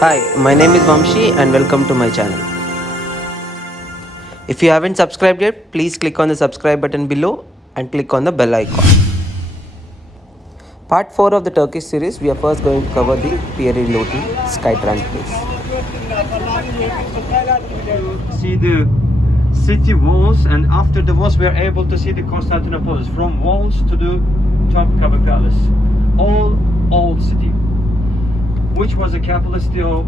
Hi, my name is Vamshi and welcome to my channel. If you haven't subscribed yet, please click on the subscribe button below and click on the bell icon. Part 4 of the Turkish series, we are first going to cover the Pierre Loti Skytraan place. See the city walls, and after the walls we are able to see the Constantinople from walls to the top Palace. All old city, which was a capital city of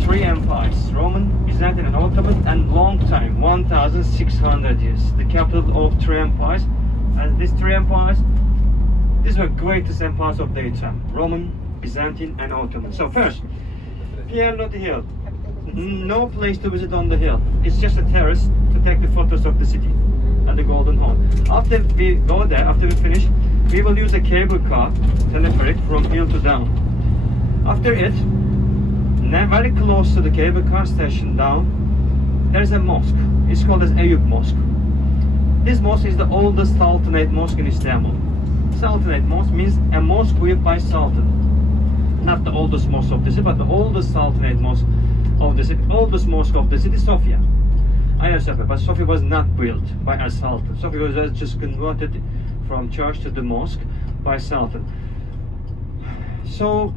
three empires: Roman, Byzantine and Ottoman, and long time, 1600 years. The capital of three empires, and these three empires, these were greatest empires of their time: Roman, Byzantine and Ottoman. So first, Pierre Loti Hill. No place to visit on the hill. It's just a terrace to take the photos of the city and the Golden Horn. After we go there, after we finish, we will use a cable car, telepheric, from hill to down. After it, very close to the cable car station down, there is a mosque. It's called as Eyüp Mosque. This mosque is the oldest Sultanate mosque in Istanbul. Sultanate mosque means a mosque built by Sultan. Not the oldest mosque of the city, but the oldest Sultanate mosque of the city. Oldest mosque of the city, Sofia. Hagia Sophia, but Sofia was not built by a Sultan. Sofia was just converted from church to the mosque by Sultan. So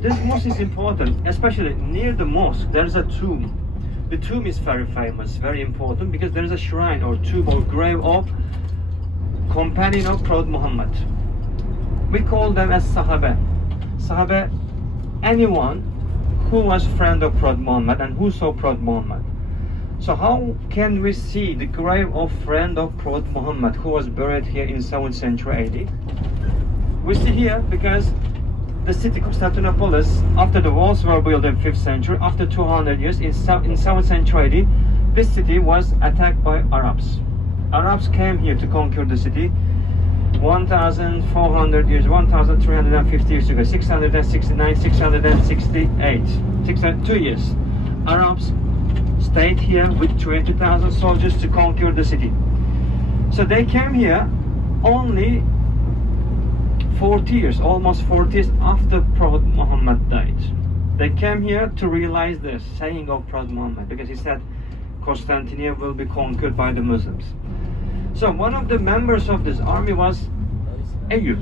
this mosque is important, especially near the mosque there is a tomb. The tomb is very famous, very important, because there is a shrine or tomb or grave of companion of Prophet Muhammad. We call them as Sahabe. Sahabe, anyone who was friend of Prophet Muhammad and who saw Prophet Muhammad. So how can we see the grave of friend of Prophet Muhammad who was buried here in 7th century AD? We see here because the city Constantinople, after the walls were built in 5th century, after 200 years, in 7th century AD, this city was attacked by Arabs. Arabs came here to conquer the city 1,400 years, 1,350 years ago, 669, 668, 2 years. Arabs stayed here with 20,000 soldiers to conquer the city. So they came here only 40 years, almost 40 years after Prophet Muhammad died. They came here to realize the saying of Prophet Muhammad, because he said Constantinople will be conquered by the Muslims. So one of the members of this army was Eyüp.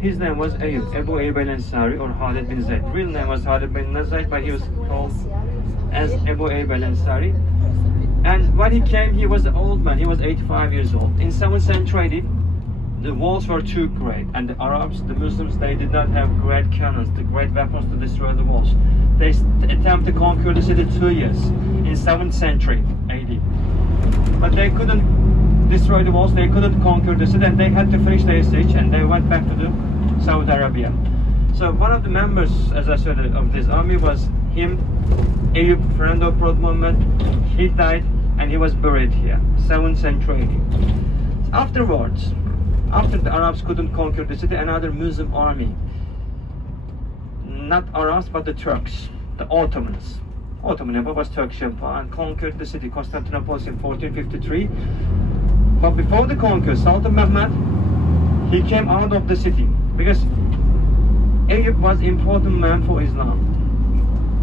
His name was Eyüp, Ebu Eyüp al-Ansari or Khalid bin Zayd. Real name was Khalid bin Zayd, but he was called as Ebu Eyüp al-Ansari. And when he came, he was an old man. He was 85 years old. In 7th century AD, the walls were too great, and the Arabs, the Muslims, they did not have great cannons, the great weapons to destroy the walls. They attempted to conquer the city 2 years in 7th century AD. But they couldn't destroy the walls, they couldn't conquer the city, and they had to finish their siege, and they went back to the Saudi Arabia. So one of the members, as I said, of this army was him, Eyüp, friend of Prophet Muhammad. He died and he was buried here, 7th century AD. Afterwards, after the Arabs couldn't conquer the city, another Muslim army, not Arabs but the Turks, the Ottomans. Ottoman Empire was Turkish Empire and conquered the city Constantinople in 1453. But before the conquest, Sultan Mehmed, he came out of the city because Eyüp was important man for Islam,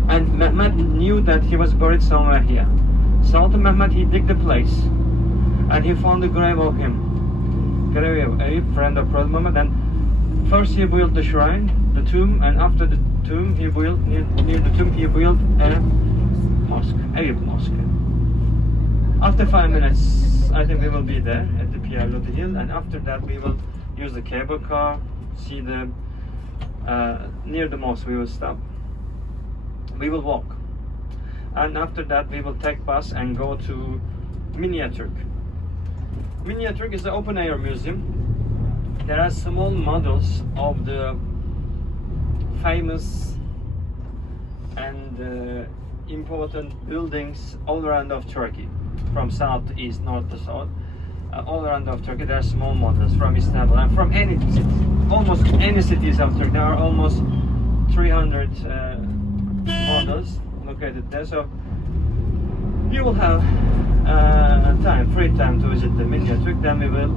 and Mehmed knew that he was buried somewhere here. Sultan Mehmed, he digged the place and he found the grave of him, grave of Eyüp, friend of Prophet Muhammad. And first he built the shrine, the tomb, and after the tomb he built near the tomb he built a mosque, Eyüp Mosque. After 5 minutes, I think we will be there at the Pierre Loti Hill, and after that we will use the cable car, see the near the mosque we will stop. We will walk, and after that we will take bus and go to Miniaturk. Miniaturk is an open air museum. There are small models of the famous and important buildings all around of Turkey, from south to east, north to south, all around of Turkey. There are small models from Istanbul and from any city, almost any cities of Turkey. There are almost 300 models located there. So you will have free time to visit the Miniaturk. Then we will.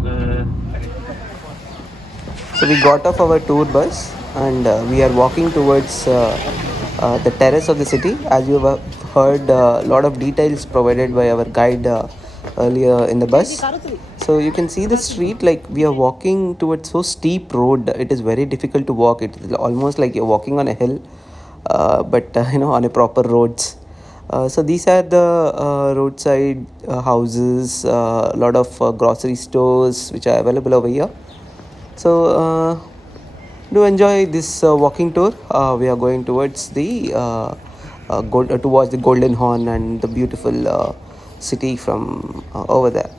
So we got off our tour bus and we are walking towards the terrace of the city. As you have heard a lot of details provided by our guide earlier in the bus. So you can see the street, like we are walking towards so steep road. It is very difficult to walk. It is almost like you're walking on a hill, but on a proper roads. So these are the roadside houses, a lot of grocery stores which are available over here. So do enjoy this walking tour. We are going towards the towards the Golden Horn and the beautiful city from over there.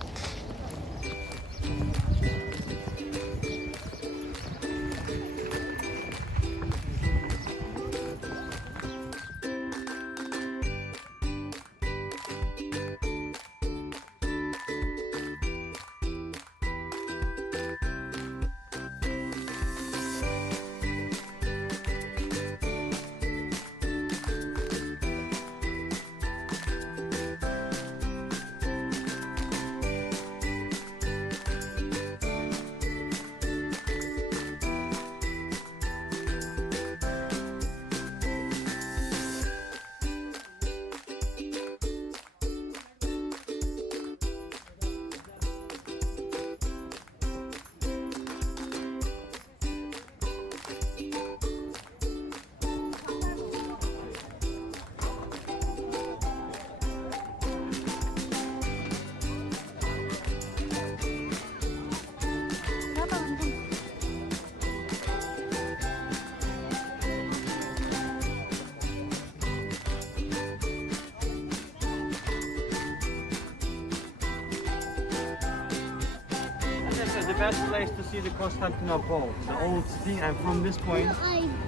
The best place to see the Constantinople, the old city, and from this point,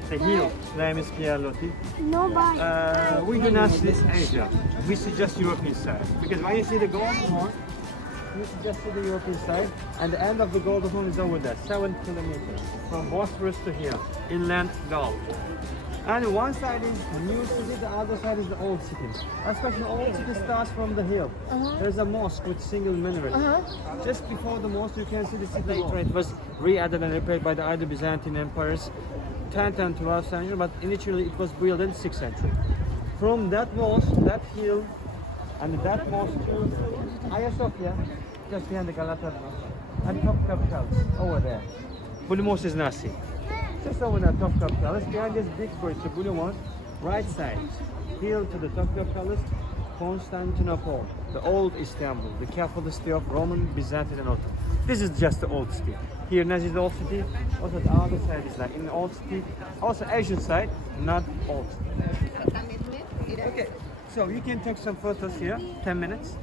the hill. Name is Pierre Loti. No, bye. We do not see Asia. We see just European side. Because when you see the Golden Horn, you just see the European side, and the end of the Golden Horn is over there, 7 kilometers from Bhosphorous to here, inland Gulf. And one side is the new city, the other side is the old city. Especially the old city starts from the hill. There's a mosque with single minaret. Just before the mosque, you can see the city wall. It was re-added and repaired by the other Byzantine empires, 10th and 12th century, but initially it was built in 6th century. From that mosque, that hill, and that mosque to Hagia Sophia, just behind the Galata and Topkapı Palace, over there. But the mosque is Nasi. Just over there, Topkapı Palace, behind this big bridge, the blue one, right side, hill to the Topkapı Palace, Constantinople, the old Istanbul, the capital city of Roman, Byzantine and Ottoman. This is just the old city. Here, Nazi is the old city, also the other side is like in the old city, also Asian side, not old city. Okay, so you can take some photos here, 10 minutes.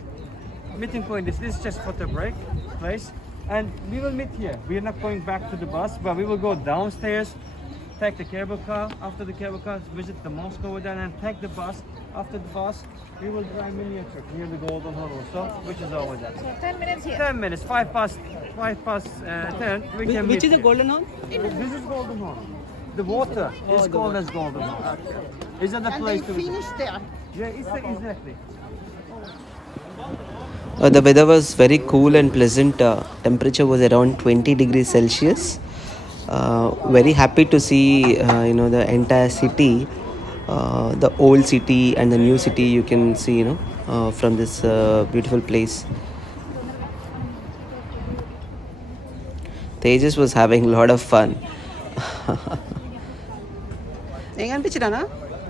Meeting point is, this is just photo break place. And we will meet here. We are not going back to the bus, but we will go downstairs, take the cable car. After the cable car, visit the mosque over there and take the bus. After the bus, we will drive Miniaturk near the Golden Horn also, which is over there. So 10 minutes here. 10 minutes, 5 past 10, we can Which meet is the here. Golden Horn? This is Golden Horn. The water is called as Golden Horn. Is that the And place they to visit? finish there. Yeah, exactly. The weather was very cool and pleasant. Temperature was around 20 degrees Celsius. Very happy to see the entire city, the old city and the new city. You can see from this beautiful place. Tejas was having a lot of fun.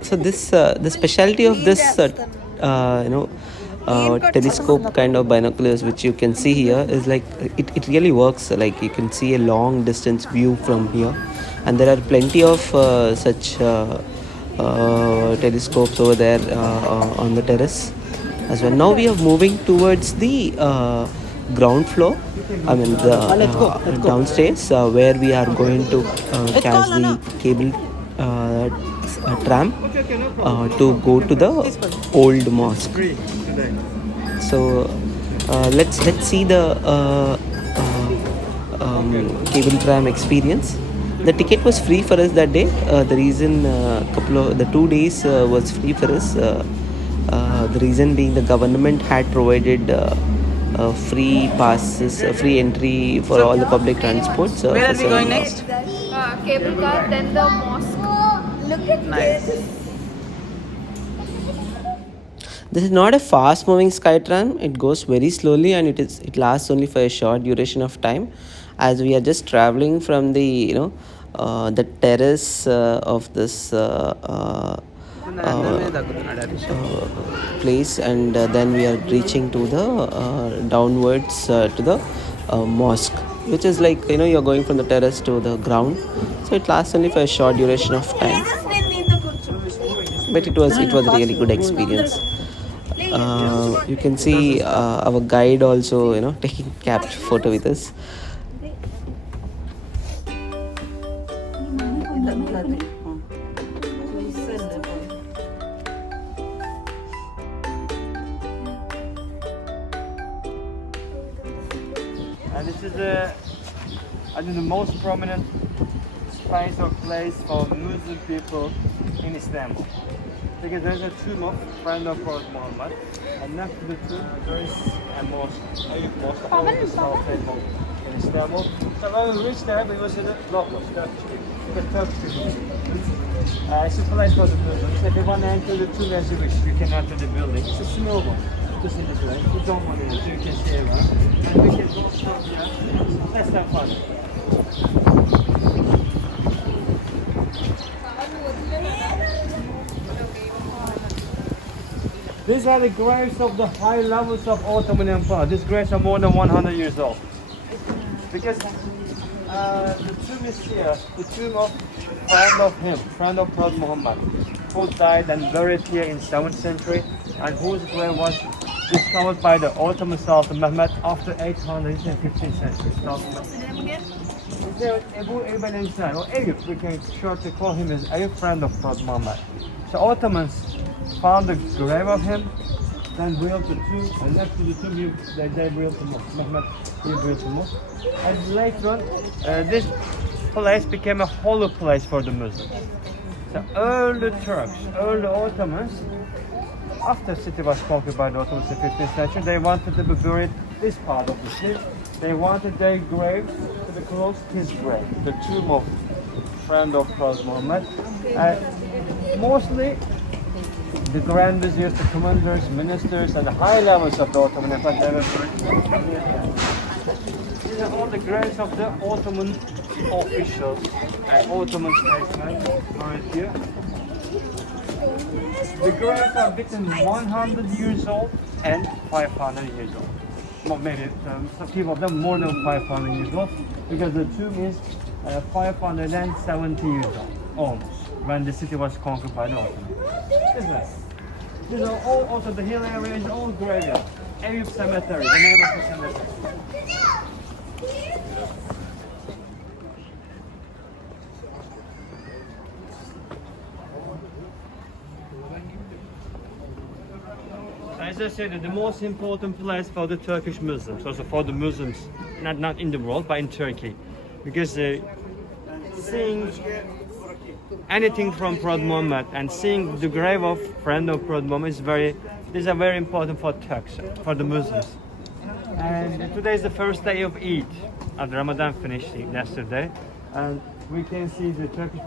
So this the specialty of this telescope kind of binoculars which you can see here is like it really works. Like you can see a long distance view from here, and there are plenty of such telescopes over there on the terrace as well. Now we are moving towards the ground floor. I mean Let's go. downstairs where we are going to catch the cable tram to go to the old mosque. So let's see the cable tram experience. The ticket was free for us that day. The reason the 2 days was free for us. The reason being the government had provided free passes, free entry for all the public transports. Where are we going next? Cable car, then the mosque. Look at Nice. this. This is not a fast moving sky tram. It goes very slowly and it lasts only for a short duration of time, as we are just traveling from the the terrace of this place, and then we are reaching to the downwards to the mosque, which is like you're going from the terrace to the ground. So it lasts only for a short duration of time, but it was a really good experience. You can see our guide also taking capped photo with us. And this is I think the most prominent space or place for Muslim people in Istanbul. Because there's a tomb of friend of Prophet Muhammad, and next to the tomb there is a mosque, Eyüp Mosque, the oldest Sultan mosque in Istanbul. So when we reached there, we will see the locals, Turkish people. It's a place for the Muslims. If you want to enter the tomb as you wish, you can enter the building. It's a small one. Just in this way. If you don't want to enter, you can stay around. And we can go from here. Let's have fun. These are the graves of the high levels of Ottoman Empire. These graves are more than 100 years old. Because the tomb is here, the tomb of friend of Prophet Muhammad, who died and buried here in 7th century, and whose grave was discovered by the Ottoman Sultan Mehmed after 800 in 15th century. Is there Eyüp al-Ansari, or Eyüp, we can shortly call him as Eyüp, friend of Prophet Muhammad. So Ottomans found the grave of him, then built the tomb, and next to the tomb they built the mosque. Mehmed built the mosque. And later on, this place became a holy place for the Muslims. So early Turks, early Ottomans, after the city was conquered by the Ottomans in the 15th century, they wanted to be buried this part of the city. They wanted their grave to be close to his grave, the tomb of friend of Prophet Muhammad. Mostly the grand viziers, the commanders, ministers, and the high levels of the Ottoman Empire, they were buried here. These are all the graves of the Ottoman officials and Ottoman statesmen buried here. The graves are between 100 years old and 500 years old. Well, maybe some people of them more than 500 years old, because the tomb is 570 years old, almost, when the city was conquered by the Ottomans. These are all, also the hill area is all graveyard. Eyüp Cemetery, the name of the cemetery. As I said, the most important place for the Turkish Muslims, also for the Muslims, not in the world, but in Turkey, because seeing anything from Prophet Muhammad and seeing the grave of friend of Prophet Muhammad is very important for Turks, for the Muslims. And today is the first day of Eid, of Ramadan finished yesterday, and we can see the Turkish.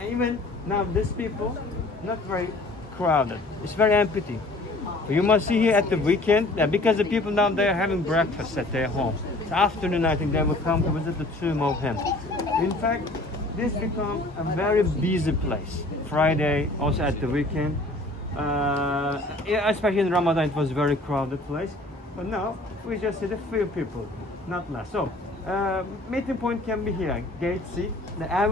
Even now, these people not very crowded. It's very empty. You must see here at the weekend, because the people now they are having breakfast at their home. So afternoon, I think they will come to visit the tomb of him. In fact, this becomes a very busy place. Friday, also at the weekend. Especially in Ramadan, it was a very crowded place. But now, we just see a few people, not less. So, meeting point can be here, gate C. I'm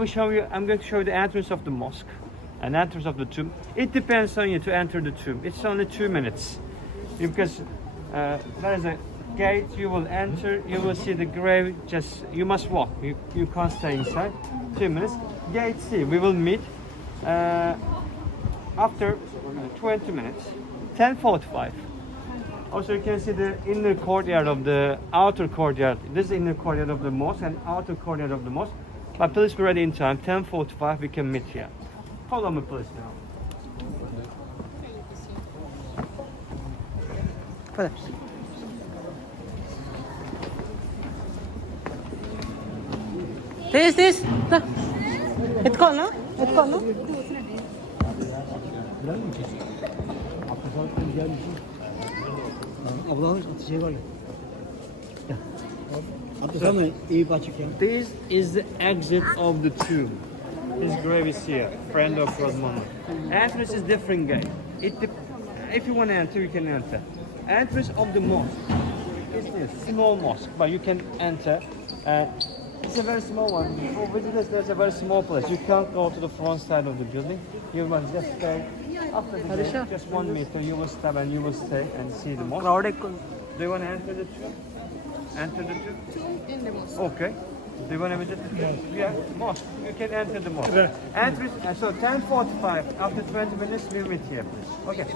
going to show you the entrance of the mosque and entrance of the tomb. It depends on you to enter the tomb. It's only 2 minutes. Because there is a gate, you will enter, you will see the grave, you must walk, you can't stay inside. 2 minutes. Gate C, we will meet after 20 minutes, 10:45. Also you can see the inner courtyard of the outer courtyard. This is the inner courtyard of the mosque and outer courtyard of the mosque. But please be ready in time, 10:45 we can meet here. Follow me please now. This. It's called, no? It's called, no? This is the exit of the tomb. His grave is here, friend of Rodman. Entrance is different gate. If you want to enter, you can enter. Entrance of the mosque is this small mosque, but you can enter. It's a very small one. For visitors, there's a very small place. You can't go to the front side of the building. You must just stay after the gate, just 1 meter. You will stop and you will stay and see the mosque. Do you want to enter the tomb? Enter the tomb? Tomb in the mosque. Okay. Do you want to visit the tomb? Yeah, mosque. You can enter the mosque. Entrance, so 10:45. After 20 minutes, we'll meet here, please. Okay.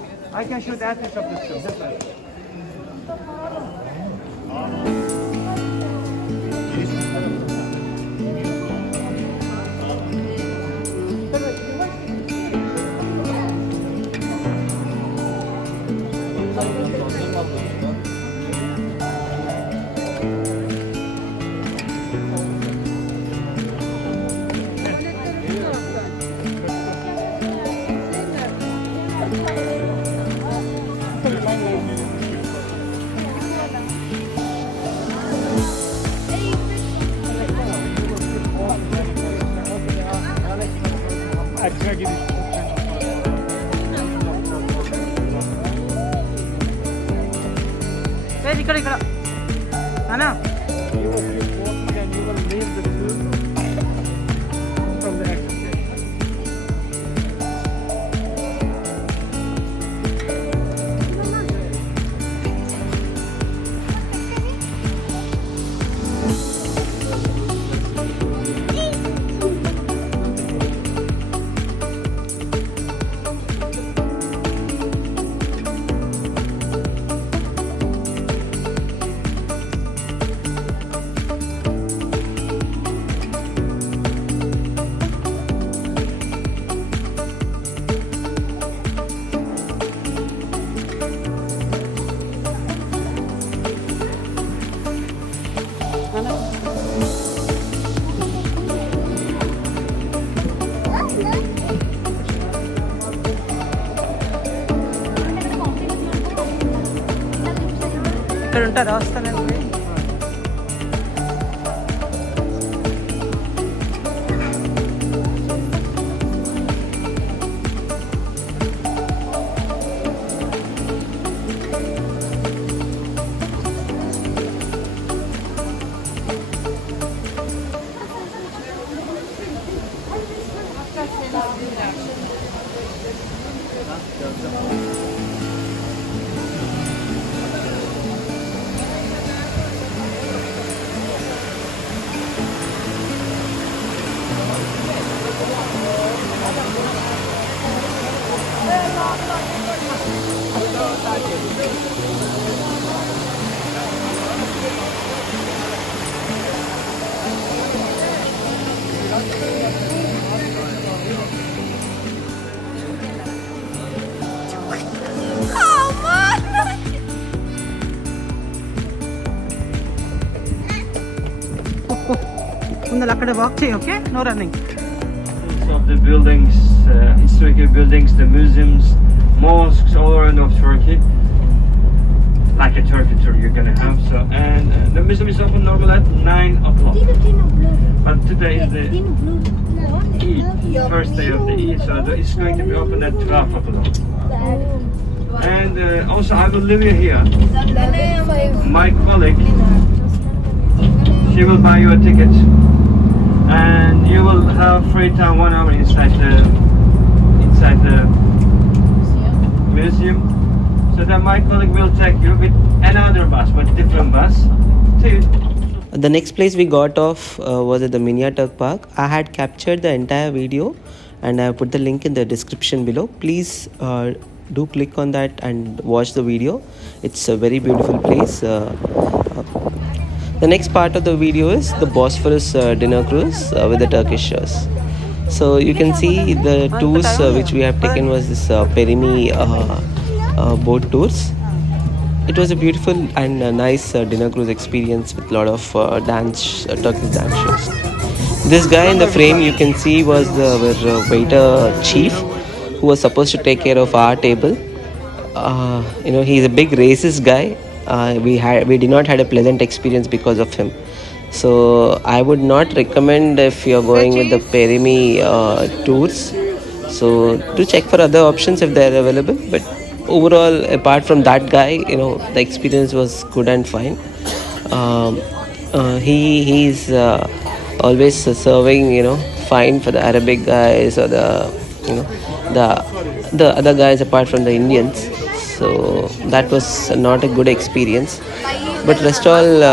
I can show the entrance of the tomb. That's right. You will keep walking and you will leave the tomb from the exit gate. ఇక్కడ ఉంటారు వస్తాను ముందర అక్కడ walk చేయి okay no running Of the buildings, historical buildings, the museums, mosques all around of Turkey, like a Turkey tour you're gonna have. So, and the museum is open normally at 9 o'clock. But today is the Eid, first day of the Eid, so it's going to be open at 12 o'clock. And also, I will leave you here. My colleague, she will buy you a ticket. And you will have free time 1 hour inside the museum. So then my colleague will take you with another bus, but different bus. The next place we got off was at the Miniaturk park. I had captured the entire video and I put the link in the description below. Please do click on that and watch the video. It's a very beautiful place. The next part of the video is the Bhosphorous dinner cruise with the Turkish. So you can see the tours which we have taken was this Perimi boat tours. It was a beautiful and nice dinner cruise experience with a lot of Turkish dance shows. This guy in the frame you can see was our waiter chief who was supposed to take care of our table. he's a big racist guy. We did not had a pleasant experience because of him. So I would not recommend if you're going with the Perimi tours. So do check for other options if they're available. But overall, apart from that guy, the experience was good and fine. He's always serving fine for the Arabic guys or you know the other guys apart from the Indians. So that was not a good experience. But rest all,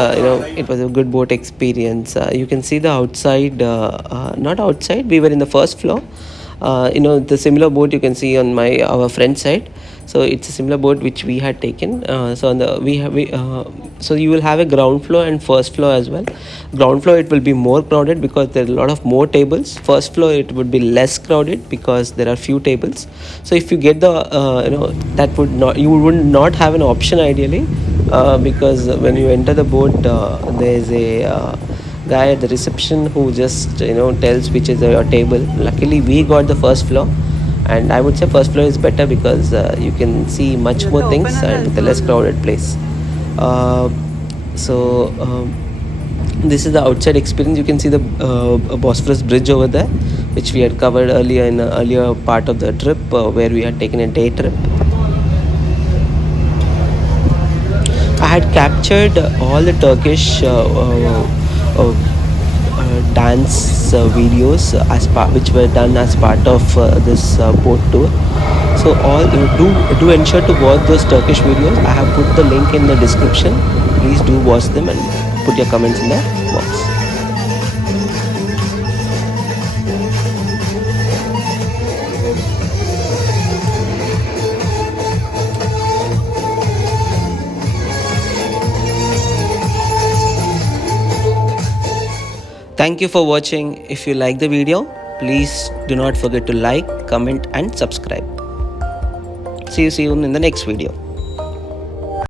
it was a good boat experience. You can see the outside, not outside. We were in the first floor. The similar boat you can see on our front side. So it's a similar boat which we had taken. So on the so you will have a ground floor and first floor as well. Ground floor it will be more crowded because there are a lot of more tables. First floor it would be less crowded because there are few tables. So if you get the that would not you would not have an option ideally because when you enter the boat there is a guy at the reception who just tells which is your table. Luckily we got the first floor, and I would say first floor is better because you can see much more things and it's a less crowded place. This is the outside experience. You can see the Bhosphorous bridge over there, which we had covered earlier in an earlier part of the trip where we had taken a day trip. I had captured all the Turkish dance videos which were done as part of this boat tour. So all do ensure to watch those Turkish videos. I have put the link in the description. Please do watch them and put your comments in the box. Thank you for watching. If you like the video, please do not forget to like, comment and subscribe. See you soon in the next video.